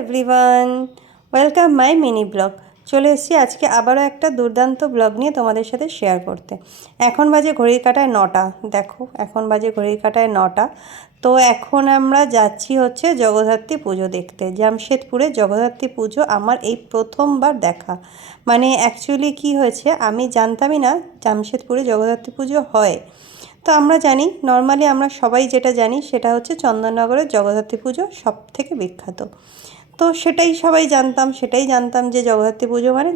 Everyone, welcome my mini blog. চলে এসেছি আজকে আবারও একটা দুর্দান্ত ব্লগ নিয়ে তোমাদের সাথে শেয়ার করতে। এখন বাজে ঘড়ির কাঁটায় 9টা। দেখো, এখন বাজে ঘড়ির কাঁটায় 9টা। তো এখন আমরা যাচ্ছি হচ্ছে জগদ্ধাত্রী পুজো দেখতে। জামশেদপুরে জগদ্ধাত্রী পুজো আমার এই প্রথমবার দেখা। মানে অ্যাকচুয়ালি কি হয়েছে, আমি জানতামই না জামশেদপুরে জগদ্ধাত্রী পুজো হয়। তো আমরা জানি, নর্মালি আমরা সবাই যেটা জানি সেটা হচ্ছে চন্দননগরের জগদ্ধাত্রী পুজো সব থেকে বিখ্যাত। তো সেটাই সবাই জানতাম, সেটাই জানতাম যে জগদ্ধাত্রী পুজো মানে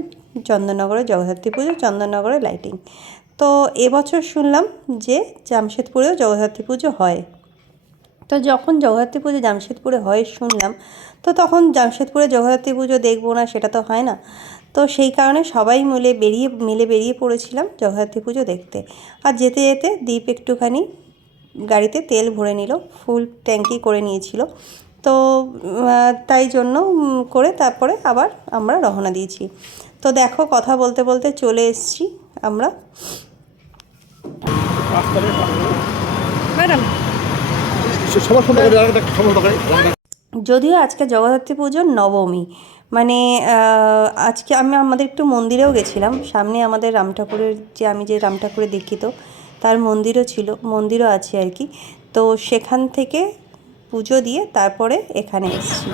চন্দননগরের জগদ্ধাত্রী পুজো, চন্দননগরের লাইটিং। তো এবছর শুনলাম যে জামশেদপুরেও জগদ্ধাত্রী পুজো হয়। তো যখন জগদ্ধাত্রী পুজো জামশেদপুরে হয় শুনলাম, তো তখন জামশেদপুরে জগদ্ধাত্রী পুজো দেখবো না সেটা তো হয় না। তো সেই কারণে সবাই মিলে বেরিয়ে পড়েছিলাম জগদ্ধাত্রী পুজো দেখতে। আর যেতে যেতে দীপ একটুখানি গাড়িতে তেল ভরে নিল, ফুল ট্যাঙ্কি করে নিয়েছিল। তো তাই জন্য করে তারপরে আবার আমরা রওনা দিয়েছি। তো দেখো, কথা বলতে বলতে চলে এসেছি আমরা। ম্যাডাম, যদিও আজকে জগদ্ধাত্রী পুজোর নবমী, মানে আজকে আমাদের একটু মন্দিরেও গেছিলাম। সামনে আমাদের রাম ঠাকুরের, আমি যে রাম ঠাকুরে দীক্ষিত, তার মন্দিরও আছে আর কি। তো সেখান থেকে পুজো দিয়ে তারপরে এখানে এসেছি।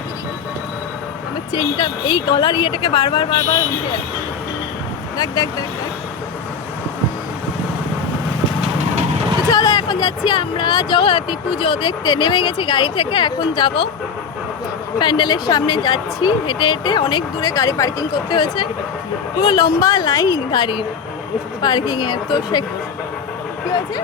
আমার চেনটা এই গলার ইয়েটাকে বারবার উঠে যাচ্ছে। দেখ দেখ দেখ দেখ। তো চলো, এখন যাচ্ছি আমরা জগদ্ধাত্রী পুজো দেখতে। নেমে গেছি গাড়ি থেকে, এখন যাব প্যান্ডেলের সামনে। যাচ্ছি হেঁটে হেঁটে, অনেক দূরে গাড়ি পার্কিং করতে হয়েছে, পুরো লম্বা লাইন গাড়ির পার্কিংয়ের। তো সে কি হয়েছে,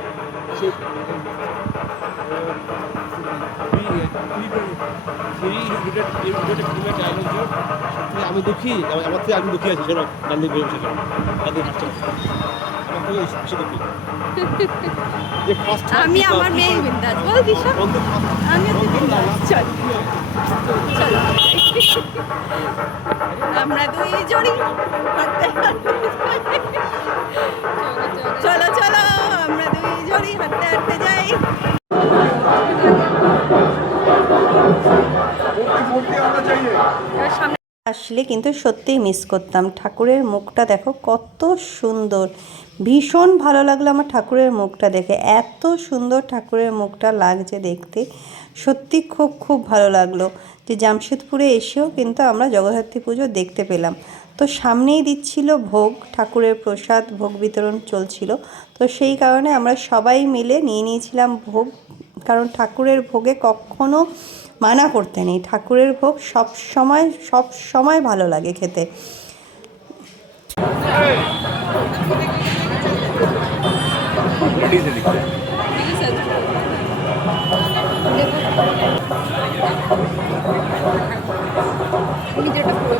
আমি দুঃখী, আমার থেকে আমি দুঃখী আছি। শোনো, গান্ধী বসে আমি আমার মেয়ে বিন্দাস বলছি, আমি আমরা দুইজনই চলো চলো, আমরা দুইজনই হাঁটতে হাঁটতে যাই। আসলে কিন্তু সত্যিই মিস করতাম। ঠাকুরের মুখটা দেখো কত সুন্দর, ভীষণ ভালো লাগলো আমার ঠাকুরের মুখটা দেখে। এত সুন্দর ঠাকুরের মুখটা লাগছে দেখতে, সত্যি খুব খুব ভালো লাগলো যে জামশেদপুরে এসেও কিন্তু আমরা জগদ্ধাত্রী পুজো দেখতে পেলাম। তো সামনেই দিচ্ছিল ভোগ, ঠাকুরের প্রসাদ, ভোগ বিতরণ চলছিল। তো সেই কারণে আমরা সবাই মিলে নিয়ে নিয়েছিলাম ভোগ, কারণ ঠাকুরের ভোগে কখনো মানা করতে নেই। ঠাকুরের ভোগ সব সময় ভালো লাগে খেতে। নিজেটা পুরো